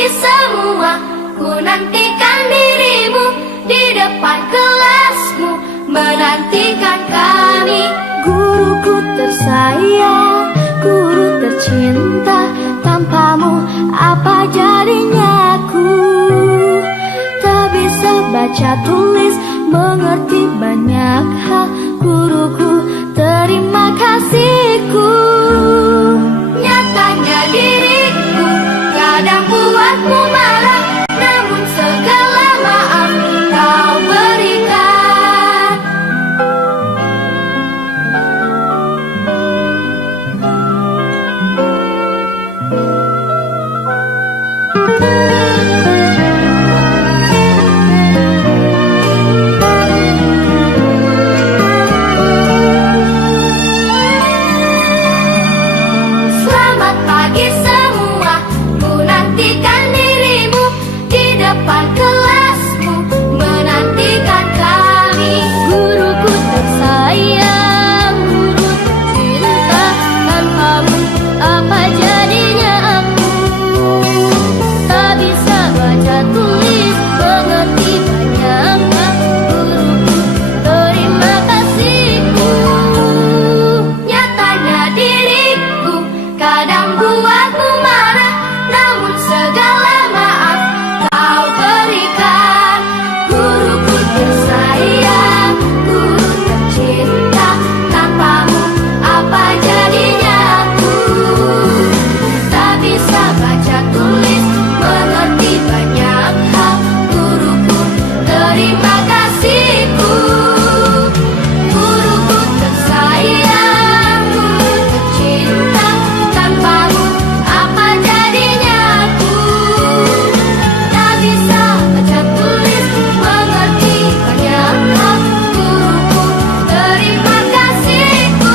pagi semua, ku nantikan dirimu di depan kelasmu, menantikan kami. Guruku tersayang, guru tercinta, tanpamu apa jadinya aku? Tak bisa baca tulis, mengerti banyak hal. Guruku, terima kasihku. Nyatanya diriku kadang buatmu marah, namun segala maaf kau berikan. Selamat pagi semua, ku nantikan dirimu di depan kelasmu, menantikan kami. Guruku tersayang, guru tercinta, tanpamu apa jadinya aku? Tak bisa baca tulis, mengerti banyak hal. Guruku, terima kasihku. Nyatanya diriku kadang buatmu marah, namun segala maaf kau berikan. Guruku tersayang, guru tercinta, tanpamu apa jadinya aku? Tak bisa baca tulis, mengerti banyak hal. Guruku, terima kasihku. Guruku tersayang, guru tercinta, tanpamu apa jadinya aku? Tak bisa baca tulis, mengerti banyak hal. Guruku, terima kasihku.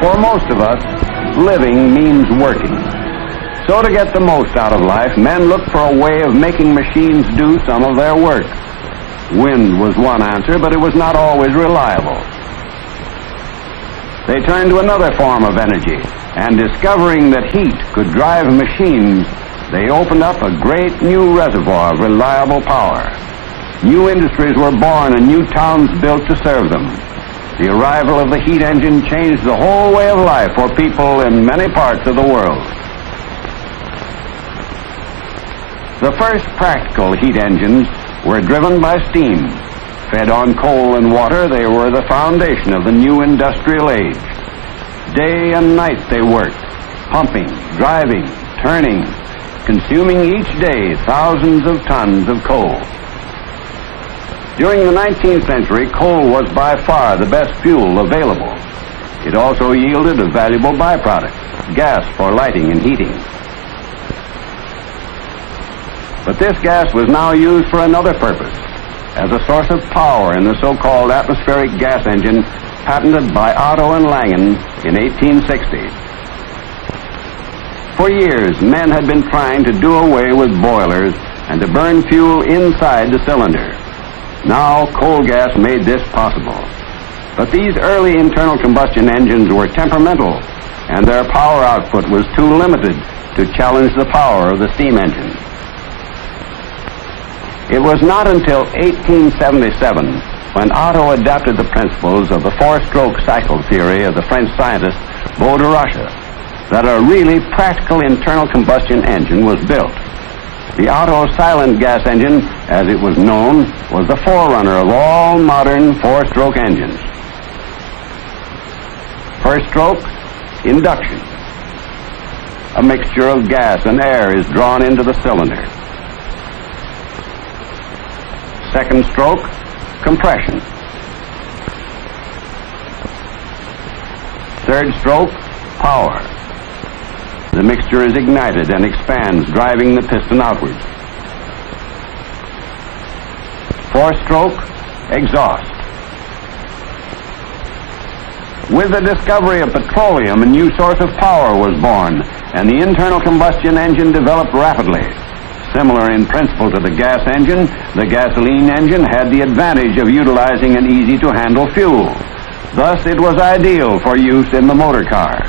For most of us, living means working. So to get the most out of life, men looked for a way of making machines do some of their work. Wind was one answer, but it was not always reliable. They turned to another form of energy, and discovering that heat could drive machines, they opened up a great new reservoir of reliable power. New industries were born and new towns built to serve them. The arrival of the heat engine changed the whole way of life for people in many parts of the world. The first practical heat engines were driven by steam. Fed on coal and water, they were the foundation of the new industrial age. Day and night they worked, pumping, driving, turning, consuming each day thousands of tons of coal. During the 19th century, coal was by far the best fuel available. It also yielded a valuable byproduct, gas for lighting and heating. But this gas was now used for another purpose, as a source of power in the so-called atmospheric gas engine patented by Otto and Langen in 1860. For years, men had been trying to do away with boilers and to burn fuel inside the cylinder. Now, coal gas made this possible. But these early internal combustion engines were temperamental, and their power output was too limited to challenge the power of the steam engine. It was not until 1877, when Otto adapted the principles of the four-stroke cycle theory of the French scientist Baudelaire, that a really practical internal combustion engine was built. The Otto silent gas engine, as it was known, was the forerunner of all modern four-stroke engines. First stroke, induction. A mixture of gas and air is drawn into the cylinder. Second stroke, compression. Third stroke, power. The mixture is ignited and expands, driving the piston outwards. Fourth stroke, exhaust. With the discovery of petroleum, a new source of power was born, and the internal combustion engine developed rapidly. Similar in principle to the gas engine, the gasoline engine had the advantage of utilizing an easy-to-handle fuel. Thus, it was ideal for use in the motor car.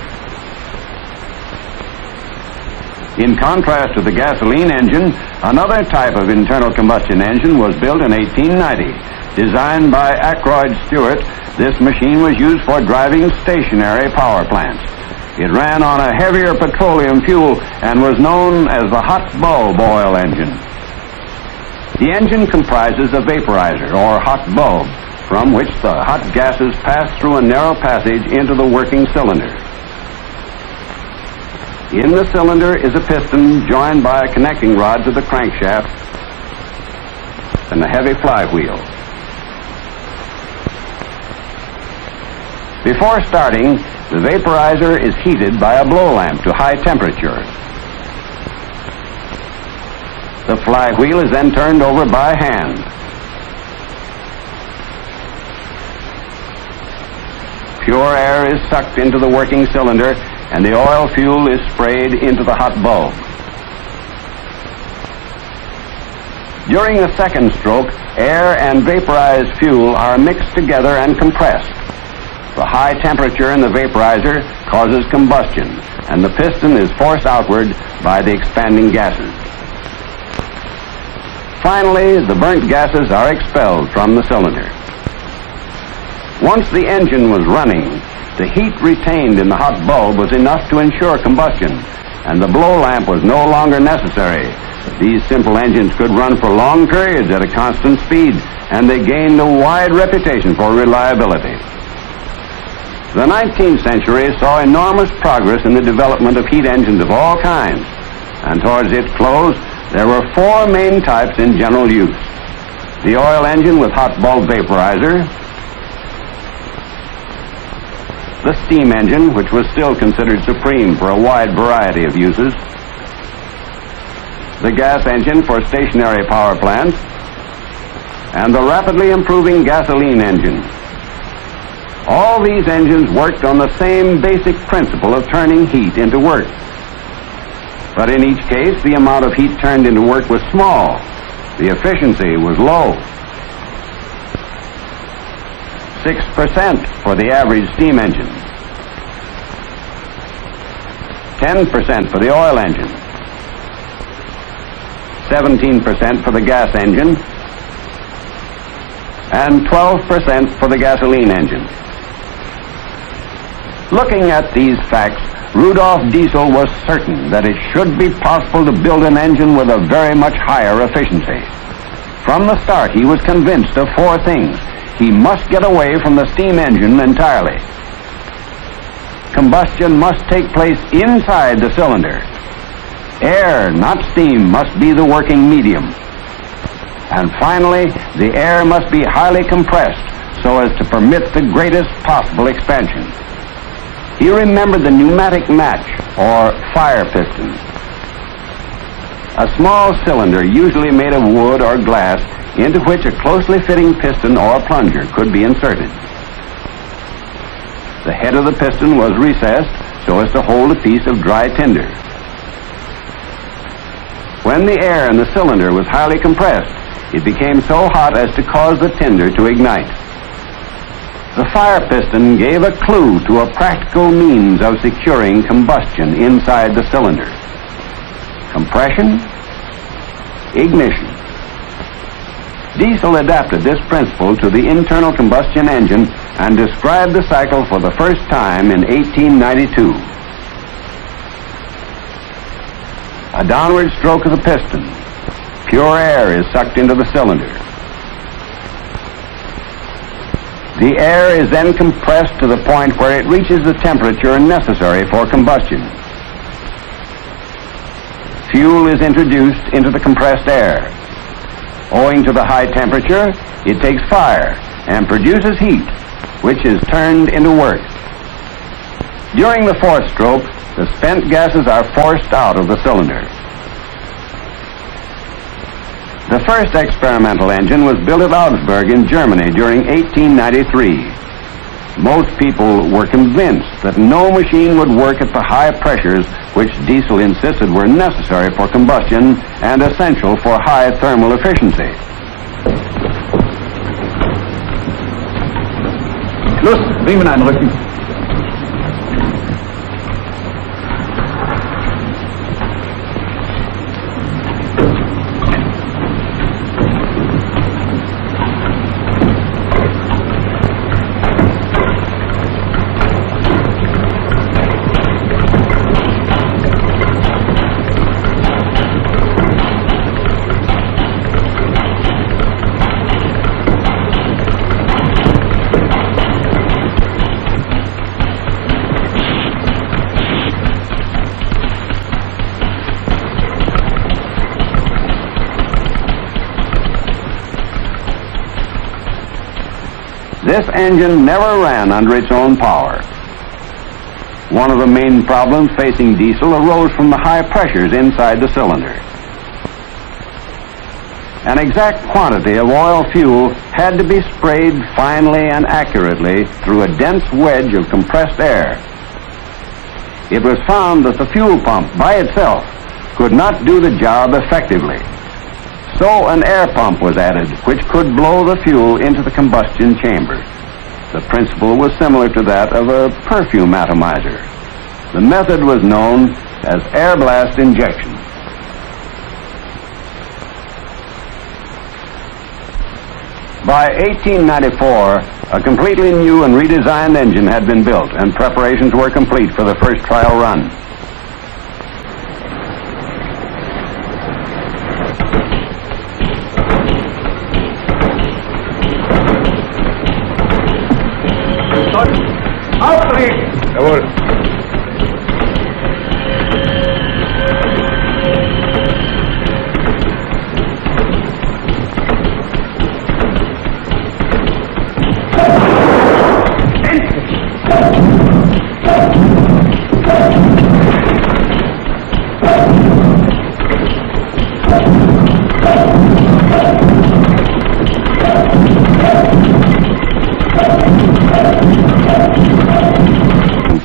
In contrast to the gasoline engine, another type of internal combustion engine was built in 1890. Designed by Ackroyd Stewart, this machine was used for driving stationary power plants. It ran on a heavier petroleum fuel and was known as the hot bulb oil engine. The engine comprises a vaporizer, or hot bulb, from which the hot gases pass through a narrow passage into the working cylinder. In the cylinder is a piston joined by a connecting rod to the crankshaft and a heavy flywheel. Before starting, the vaporizer is heated by a blow lamp to high temperature. The flywheel is then turned over by hand. Pure air is sucked into the working cylinder, and the oil fuel is sprayed into the hot bulb. During the second stroke, air and vaporized fuel are mixed together and compressed. The high temperature in the vaporizer causes combustion, and the piston is forced outward by the expanding gases. Finally, the burnt gases are expelled from the cylinder. Once the engine was running, the heat retained in the hot bulb was enough to ensure combustion, and the blow lamp was no longer necessary. These simple engines could run for long periods at a constant speed, and they gained a wide reputation for reliability. The 19th century saw enormous progress in the development of heat engines of all kinds, and towards its close, there were four main types in general use: the oil engine with hot bulb vaporizer, the steam engine, which was still considered supreme for a wide variety of uses, the gas engine for stationary power plants, and the rapidly improving gasoline engine. All these engines worked on the same basic principle of turning heat into work. But in each case, the amount of heat turned into work was small. The efficiency was low. 6% for the average steam engine, 10% for the oil engine, 17% for the gas engine, and 12% for the gasoline engine. Looking at these facts, Rudolf Diesel was certain that it should be possible to build an engine with a very much higher efficiency. From the start, he was convinced of four things. He must get away from the steam engine entirely. Combustion must take place inside the cylinder. Air, not steam, must be the working medium. And finally, the air must be highly compressed so as to permit the greatest possible expansion. He remembered the pneumatic match, or fire piston. A small cylinder, usually made of wood or glass, into which a closely fitting piston or plunger could be inserted. The head of the piston was recessed so as to hold a piece of dry tinder. When the air in the cylinder was highly compressed, it became so hot as to cause the tinder to ignite. The fire piston gave a clue to a practical means of securing combustion inside the cylinder: compression, ignition. Diesel adapted this principle to the internal combustion engine and described the cycle for the first time in 1892. A downward stroke of the piston, pure air is sucked into the cylinder. The air is then compressed to the point where it reaches the temperature necessary for combustion. Fuel is introduced into the compressed air. Owing to the high temperature, it takes fire and produces heat, which is turned into work. During the fourth stroke, the spent gases are forced out of the cylinder. The first experimental engine was built at Augsburg in Germany during 1893. Most people were convinced that no machine would work at the high pressures which Diesel insisted were necessary for combustion and essential for high thermal efficiency. Los, Riemen einrücken. This engine never ran under its own power. One of the main problems facing Diesel arose from the high pressures inside the cylinder. An exact quantity of oil fuel had to be sprayed finely and accurately through a dense wedge of compressed air. It was found that the fuel pump by itself could not do the job effectively. So an air pump was added, which could blow the fuel into the combustion chamber. The principle was similar to that of a perfume atomizer. The method was known as air blast injection. By 1894, a completely new and redesigned engine had been built, and preparations were complete for the first trial run. Jawohl.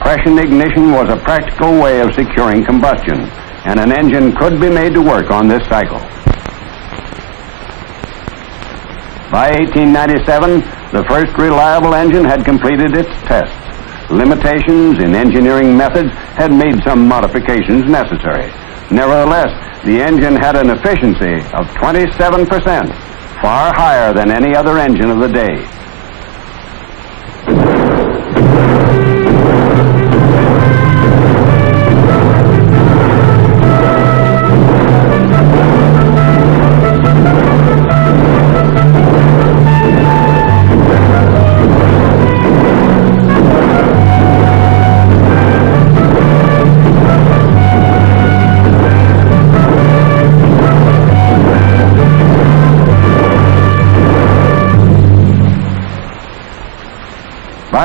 Compression ignition was a practical way of securing combustion, and an engine could be made to work on this cycle. By 1897, the first reliable engine had completed its tests. Limitations in engineering methods had made some modifications necessary. Nevertheless, the engine had an efficiency of 27%, far higher than any other engine of the day.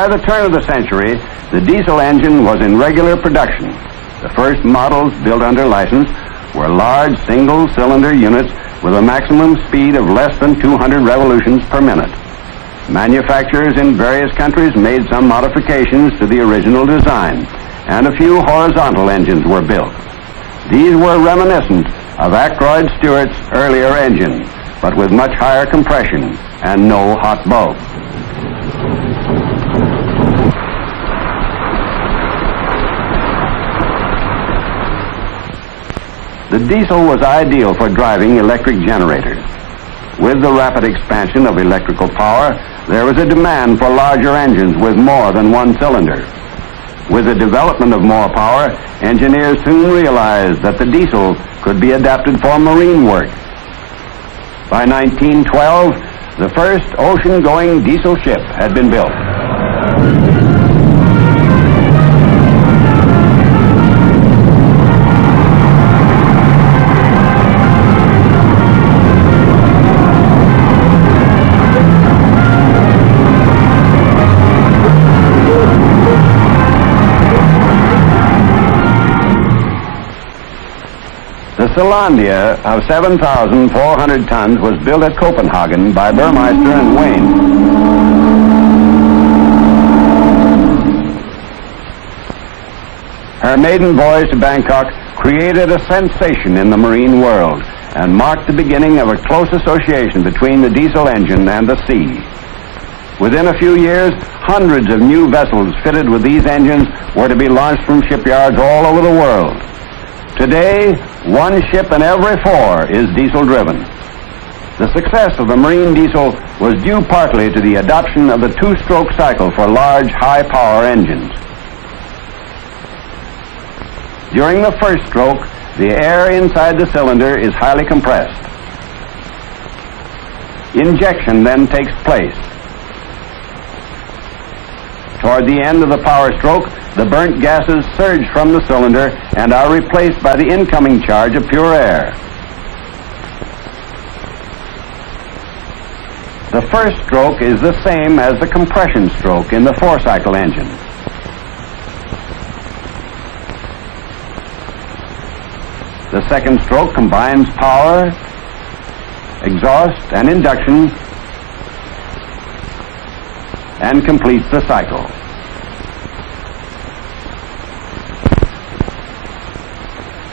By the turn of the century, the diesel engine was in regular production. The first models built under license were large single-cylinder units with a maximum speed of less than 200 revolutions per minute. Manufacturers in various countries made some modifications to the original design, and a few horizontal engines were built. These were reminiscent of Ackroyd Stewart's earlier engine, but with much higher compression and no hot bulb. The diesel was ideal for driving electric generators. With the rapid expansion of electrical power, there was a demand for larger engines with more than one cylinder. With the development of more power, engineers soon realized that the diesel could be adapted for marine work. By 1912, the first ocean-going diesel ship had been built. The Selandia of 7,400 tons was built at Copenhagen by Burmeister and Wayne. Her maiden voyage to Bangkok created a sensation in the marine world and marked the beginning of a close association between the diesel engine and the sea. Within a few years, hundreds of new vessels fitted with these engines were to be launched from shipyards all over the world. Today, one ship in every four is diesel-driven. The success of the marine diesel was due partly to the adoption of the two-stroke cycle for large, high-power engines. During the first stroke, the air inside the cylinder is highly compressed. Injection then takes place. Toward the end of the power stroke, the burnt gases surge from the cylinder and are replaced by the incoming charge of pure air. The first stroke is the same as the compression stroke in the four-cycle engine. The second stroke combines power, exhaust, and induction and completes the cycle.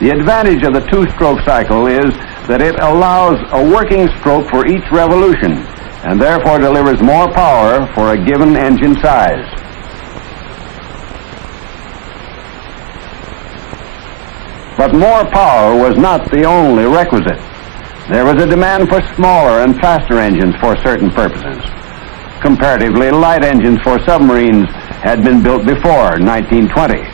The advantage of the two-stroke cycle is that it allows a working stroke for each revolution and therefore delivers more power for a given engine size. But more power was not the only requisite. There was a demand for smaller and faster engines for certain purposes. Comparatively light engines for submarines had been built before 1920.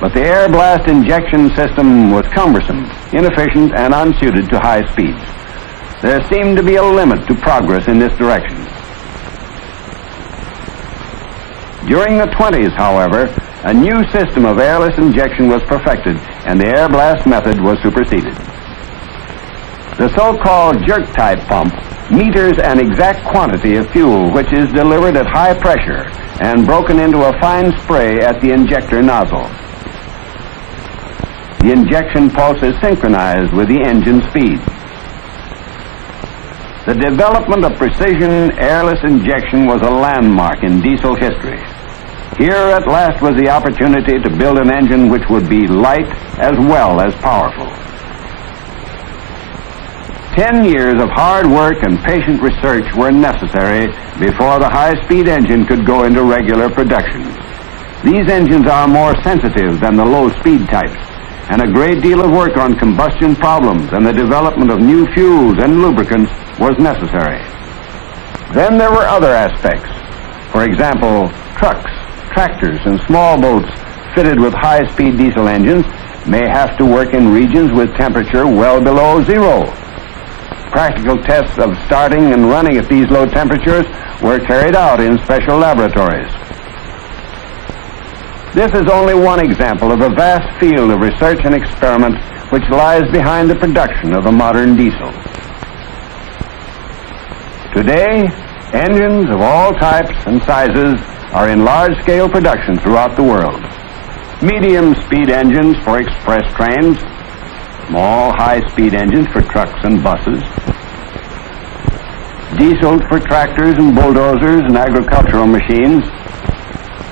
But the air blast injection system was cumbersome, inefficient, and unsuited to high speeds. There seemed to be a limit to progress in this direction. During the 20s, however, a new system of airless injection was perfected, and the air blast method was superseded. The so-called jerk-type pump meters an exact quantity of fuel which is delivered at high pressure and broken into a fine spray at the injector nozzle. The injection pulse is synchronized with the engine speed. The development of precision airless injection was a landmark in diesel history. Here at last was the opportunity to build an engine which would be light as well as powerful. 10 years of hard work and patient research were necessary before the high-speed engine could go into regular production. These engines are more sensitive than the low-speed types, and a great deal of work on combustion problems and the development of new fuels and lubricants was necessary. Then there were other aspects. For example, trucks, tractors, and small boats fitted with high-speed diesel engines may have to work in regions with temperature well below zero. Practical tests of starting and running at these low temperatures were carried out in special laboratories. This is only one example of a vast field of research and experiment which lies behind the production of the modern diesel. Today, engines of all types and sizes are in large-scale production throughout the world. Medium-speed engines for express trains, small high-speed engines for trucks and buses, diesel for tractors and bulldozers and agricultural machines,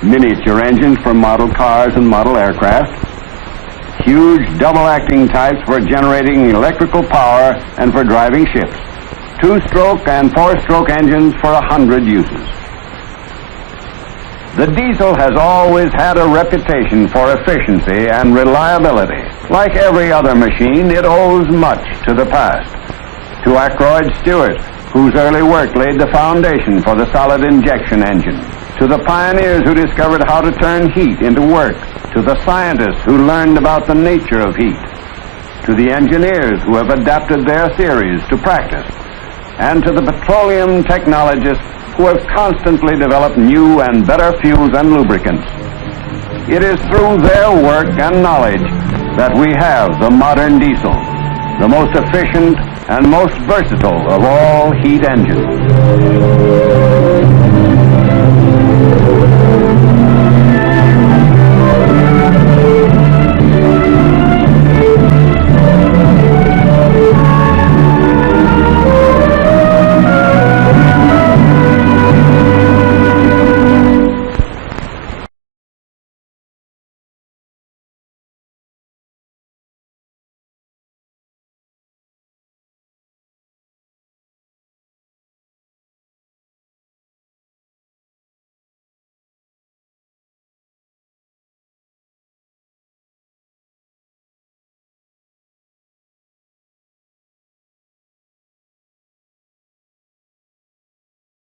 miniature engines for model cars and model aircraft, huge double-acting types for generating electrical power and for driving ships, two-stroke and four-stroke engines for 100 uses. The diesel has always had a reputation for efficiency and reliability. Like every other machine, it owes much to the past. To Ackroyd Stewart, whose early work laid the foundation for the solid injection engine. To the pioneers who discovered how to turn heat into work. To the scientists who learned about the nature of heat. To the engineers who have adapted their theories to practice. and to the petroleum technologists who have constantly developed new and better fuels and lubricants. It is through their work and knowledge that we have the modern diesel, the most efficient and most versatile of all heat engines.